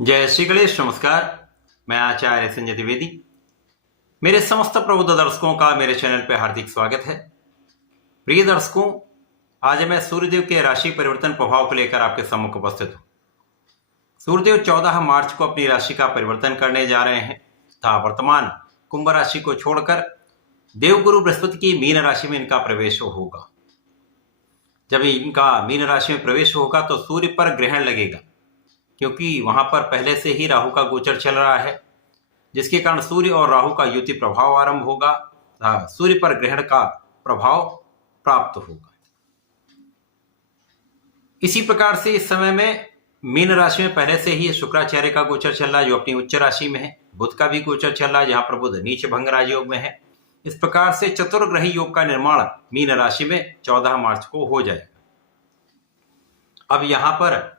जय श्री गणेश। नमस्कार। मैं आचार्य संजय द्विवेदी। मेरे समस्त प्रबुद्ध दर्शकों का मेरे चैनल पर हार्दिक स्वागत है। प्रिय दर्शकों, आज मैं सूर्यदेव के राशि परिवर्तन प्रभाव को लेकर आपके सम्मुख उपस्थित हूँ। सूर्यदेव 14 मार्च को अपनी राशि का परिवर्तन करने जा रहे हैं तथा वर्तमान कुंभ राशि को छोड़कर देवगुरु बृहस्पति की मीन राशि में इनका प्रवेश होगा। जब इनका मीन राशि में प्रवेश होगा तो सूर्य पर ग्रहण लगेगा, क्योंकि वहां पर पहले से ही राहु का गोचर चल रहा है, जिसके कारण सूर्य और राहु का युति प्रभाव आरंभ होगा तथा सूर्य पर ग्रहण का प्रभाव प्राप्त होगा। इसी प्रकार से इस समय में मीन राशि में पहले से ही शुक्राचार्य का गोचर चल रहा है, जो अपनी उच्च राशि में है। बुध का भी गोचर चल रहा है, जहां पर बुध नीच भंग राजयोग में है। इस प्रकार से चतुर्ग्रही योग का निर्माण मीन राशि में 14 मार्च को हो जाएगा। अब यहां पर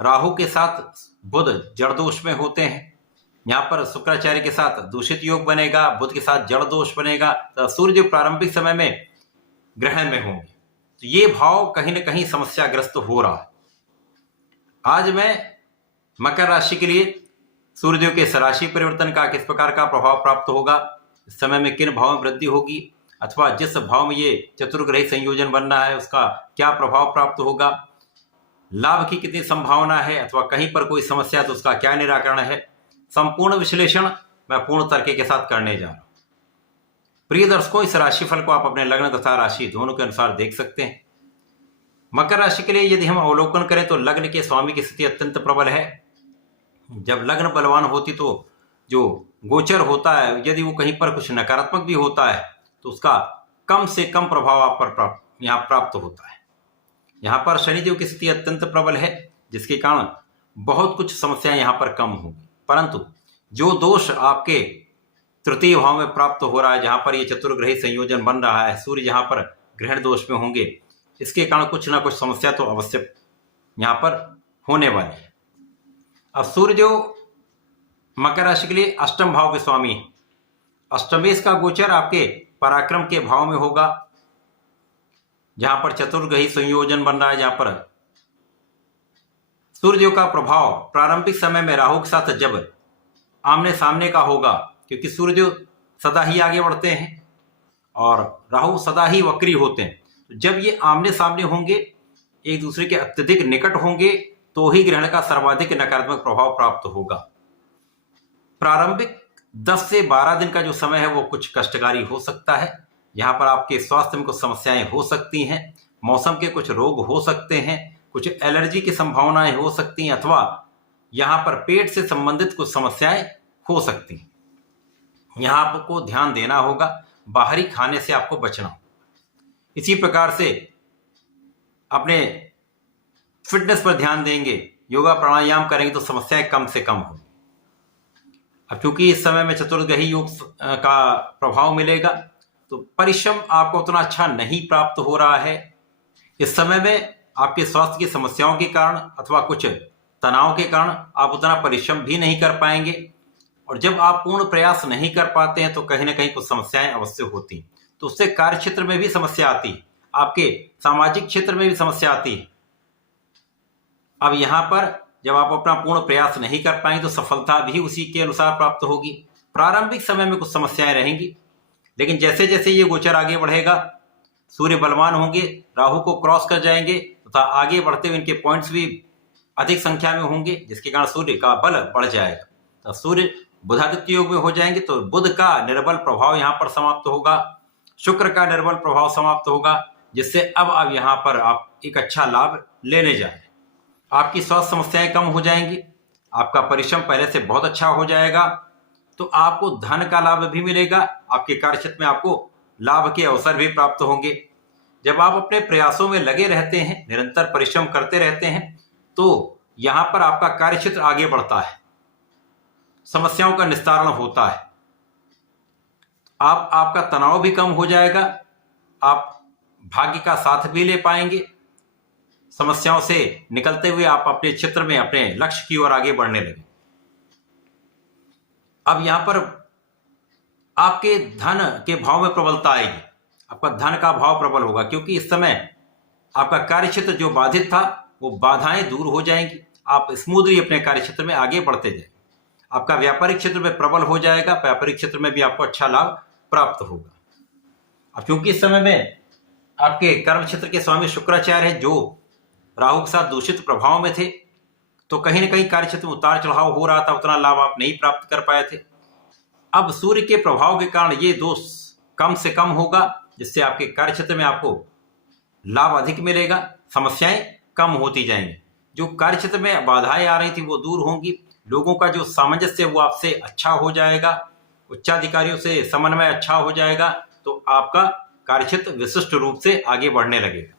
राहु के साथ बुध जड़ दोष में होते हैं, यहाँ पर शुक्राचार्य के साथ दूषित योग बनेगा, बुध के साथ जड़ दोष बनेगा, तो सूर्य प्रारंभिक समय में ग्रहण में होंगे, तो ये भाव कहीं ना कहीं समस्याग्रस्त हो रहा है। आज मैं मकर राशि के लिए सूर्यदेव के राशि परिवर्तन का किस प्रकार का प्रभाव प्राप्त होगा, इस समय में किन भाव में वृद्धि होगी, अथवा जिस भाव में ये चतुर्ग्रही संयोजन बन रहा है उसका क्या प्रभाव प्राप्त होगा, लाभ की कितनी संभावना है, अथवा कहीं पर कोई समस्या तो उसका क्या निराकरण है, संपूर्ण विश्लेषण मैं पूर्ण तर्क के साथ करने जा रहा हूं। प्रिय दर्शकों, इस राशिफल को आप अपने लग्न तथा राशि दोनों के अनुसार देख सकते हैं। मकर राशि के लिए यदि हम अवलोकन करें तो लग्न के स्वामी की स्थिति अत्यंत प्रबल है। जब लग्न बलवान होती तो जो गोचर होता है, यदि वो कहीं पर कुछ नकारात्मक भी होता है तो उसका कम से कम प्रभाव आप पर यहाँ प्राप्त होता है। यहाँ पर शनिदेव की स्थिति अत्यंत प्रबल है, जिसके कारण बहुत कुछ समस्याएं यहाँ पर कम होंगी। परंतु जो दोष आपके तृतीय भाव में प्राप्त हो रहा है, जहाँ पर ये चतुर्ग्रही संयोजन बन रहा है, सूर्य जहाँ पर ग्रहण दोष में होंगे, इसके कारण कुछ ना कुछ समस्या तो अवश्य यहाँ पर होने वाली है। अब सूर्य जो मकर राशि के लिए अष्टम भाव के स्वामी है, अष्टमेश का गोचर आपके पराक्रम के भाव में होगा, जहां पर चतुर्ग्रही संयोजन बन रहा है, जहां पर सूर्य का प्रभाव प्रारंभिक समय में राहु के साथ जब आमने सामने का होगा, क्योंकि सूर्य सदा ही आगे बढ़ते हैं और राहु सदा ही वक्री होते हैं, तो जब ये आमने सामने होंगे, एक दूसरे के अत्यधिक निकट होंगे, तो ही ग्रहण का सर्वाधिक नकारात्मक प्रभाव प्राप्त होगा। प्रारंभिक 10 से 12 दिन का जो समय है वो कुछ कष्टकारी हो सकता है। यहाँ पर आपके स्वास्थ्य में कुछ समस्याएं हो सकती हैं, मौसम के कुछ रोग हो सकते हैं, कुछ एलर्जी की संभावनाएं हो सकती हैं, अथवा यहाँ पर पेट से संबंधित कुछ समस्याएं हो सकती हैं। यहाँ आपको ध्यान देना होगा, बाहरी खाने से आपको बचना होगा। इसी प्रकार से अपने फिटनेस पर ध्यान देंगे, योगा प्राणायाम करेंगे तो समस्याएं कम से कम होंगी। अब चूंकि इस समय में चतुर्ग्रही योग का प्रभाव मिलेगा, तो परिश्रम आपको उतना अच्छा नहीं प्राप्त हो रहा है। इस समय में आपके स्वास्थ्य की समस्याओं के कारण अथवा कुछ तनाव के कारण आप उतना परिश्रम भी नहीं कर पाएंगे, और जब आप पूर्ण प्रयास नहीं कर पाते हैं तो कहीं ना कहीं कुछ समस्याएं अवश्य होती हैं। तो उससे कार्य क्षेत्र में भी समस्या आती है, आपके सामाजिक क्षेत्र में भी समस्या आती है। अब यहाँ पर जब आप अपना पूर्ण प्रयास नहीं कर पाएंगे तो सफलता भी उसी के अनुसार प्राप्त होगी। प्रारंभिक समय में कुछ समस्याएं रहेंगी, लेकिन जैसे जैसे ये गोचर आगे बढ़ेगा, सूर्य बलवान होंगे, राहु को क्रॉस कर जाएंगे तथा आगे बढ़ते हुए इनके पॉइंट्स भी अधिक संख्या में होंगे, जिसके कारण सूर्य का बल बढ़ जाएगा। तो सूर्य बुधादित्य योग में हो जाएंगे तो बुध का निर्बल प्रभाव यहाँ पर समाप्त होगा, शुक्र का निर्बल प्रभाव समाप्त होगा, जिससे अब आप यहाँ पर आप एक अच्छा लाभ लेने जाए। आपकी स्वास्थ्य समस्याएं कम हो जाएंगी, आपका परिश्रम पहले से बहुत अच्छा हो जाएगा, तो आपको धन का लाभ भी मिलेगा, आपके कार्य क्षेत्र में आपको लाभ के अवसर भी प्राप्त होंगे। जब आप अपने प्रयासों में लगे रहते हैं, निरंतर परिश्रम करते रहते हैं, तो यहाँ पर आपका कार्य क्षेत्र आगे बढ़ता है, समस्याओं का निस्तारण होता है, आपका तनाव भी कम हो जाएगा, आप भाग्य का साथ भी ले पाएंगे। समस्याओं से निकलते हुए आप अपने क्षेत्र में अपने लक्ष्य की ओर आगे बढ़ने लगे। अब यहां पर आपके धन के भाव में प्रबलता आएगी, आपका धन का भाव प्रबल होगा, क्योंकि इस समय आपका कार्य क्षेत्र जो बाधित था वो बाधाएं दूर हो जाएंगी, आप स्मूथली अपने कार्य क्षेत्र में आगे बढ़ते जाएंगे। आपका व्यापारिक क्षेत्र में प्रबल हो जाएगा, व्यापारिक क्षेत्र में भी आपको अच्छा लाभ प्राप्त होगा। अब क्योंकि इस समय में आपके कर्म क्षेत्र के स्वामी शुक्राचार्य है, जो राहु के साथ दूषित प्रभाव में थे, तो कहीं ना कहीं कार्य क्षेत्र में उतार चढ़ाव हो रहा था, उतना लाभ आप नहीं प्राप्त कर पाए थे। अब सूर्य के प्रभाव के कारण ये दोष कम से कम होगा, जिससे आपके कार्य क्षेत्र में आपको लाभ अधिक मिलेगा, समस्याएं कम होती जाएंगी। जो कार्य क्षेत्र में बाधाएं आ रही थी वो दूर होंगी, लोगों का जो सामंजस्य वो आपसे अच्छा हो जाएगा, उच्चाधिकारियों से समन्वय अच्छा हो जाएगा, तो आपका कार्यक्षेत्र विशिष्ट रूप से आगे बढ़ने लगेगा।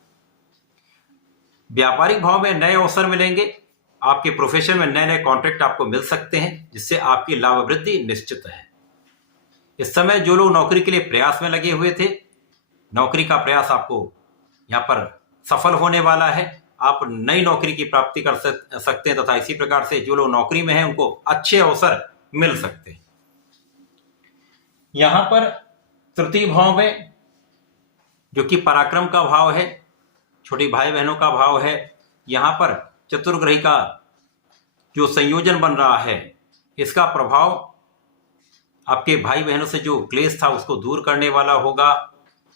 व्यापारिक भाव में नए अवसर मिलेंगे, आपके प्रोफेशन में नए नए कॉन्ट्रैक्ट आपको मिल सकते हैं, जिससे आपकी लाभ वृद्धि निश्चित है। इस समय जो लोग नौकरी के लिए प्रयास में लगे हुए थे, नौकरी का प्रयास आपको यहाँ पर सफल होने वाला है, आप नई नौकरी की प्राप्ति कर सकते हैं, तथा इसी प्रकार से जो लोग नौकरी में हैं उनको अच्छे अवसर मिल सकते हैं। यहां पर तृतीय भाव में, जो कि पराक्रम का भाव है, छोटी भाई बहनों का भाव है, यहां पर चतुर्ग्रही का जो संयोजन बन रहा है, इसका प्रभाव आपके भाई बहनों से जो क्लेश था उसको दूर करने वाला होगा,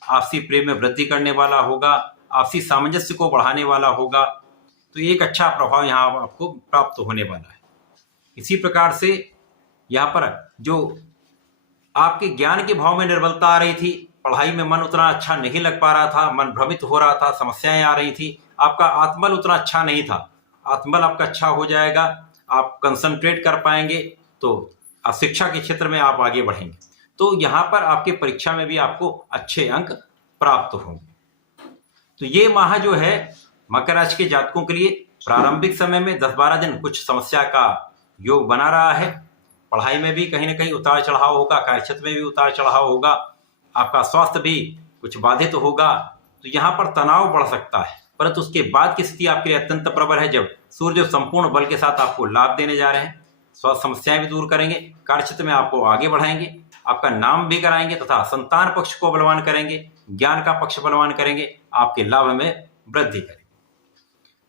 आपसी प्रेम में वृद्धि करने वाला होगा, आपसी सामंजस्य को बढ़ाने वाला होगा। तो एक अच्छा प्रभाव यहाँ आपको प्राप्त होने वाला है। इसी प्रकार से यहाँ पर जो आपके ज्ञान के भाव में निर्बलता आ रही थी, पढ़ाई में मन उतना अच्छा नहीं लग पा रहा था, मन भ्रमित हो रहा था, समस्याएं आ रही थी, आपका आत्मबल उतना अच्छा नहीं था, आत्मबल आपका अच्छा हो जाएगा, आप कंसंट्रेट कर पाएंगे, तो शिक्षा के क्षेत्र में आप आगे बढ़ेंगे। तो यहाँ पर आपके परीक्षा में भी आपको अच्छे अंक प्राप्त होंगे। तो ये माह जो है मकर राशि के जातकों के लिए प्रारंभिक समय में 10-12 दिन कुछ समस्या का योग बना रहा है। पढ़ाई में भी कहीं ना कहीं उतार चढ़ाव होगा, कार्यक्षेत्र में भी उतार चढ़ाव होगा, आपका स्वास्थ्य भी कुछ बाधित होगा, तो यहाँ पर तनाव बढ़ सकता है। परंतु उसके बाद की स्थिति आपके लिए अत्यंत प्रबल है, जब सूर्य संपूर्ण बल के साथ आपको लाभ देने जा रहे हैं, स्वास्थ्य समस्याएं भी दूर करेंगे, कार्यक्षेत्र में आपको आगे बढ़ाएंगे, आपका नाम भी कराएंगे, तथा संतान पक्ष को बलवान करेंगे, ज्ञान का पक्ष बलवान करेंगे, आपके लाभ में वृद्धि करेंगे।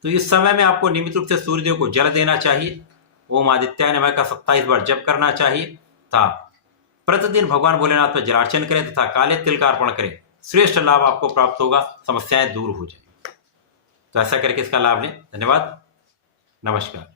तो इस समय में आपको नियमित रूप से सूर्यदेव को जल देना चाहिए, ओम आदित्याय नमः का 27 बार जप करना चाहिए, तथा प्रतिदिन भगवान भोलेनाथ पर जलार्चन करें तथा काले तिल का अर्पण करें। श्रेष्ठ लाभ आपको प्राप्त होगा, समस्याएं दूर हो जाएंगी। तो ऐसा करके इसका लाभ लें। धन्यवाद, नमस्कार।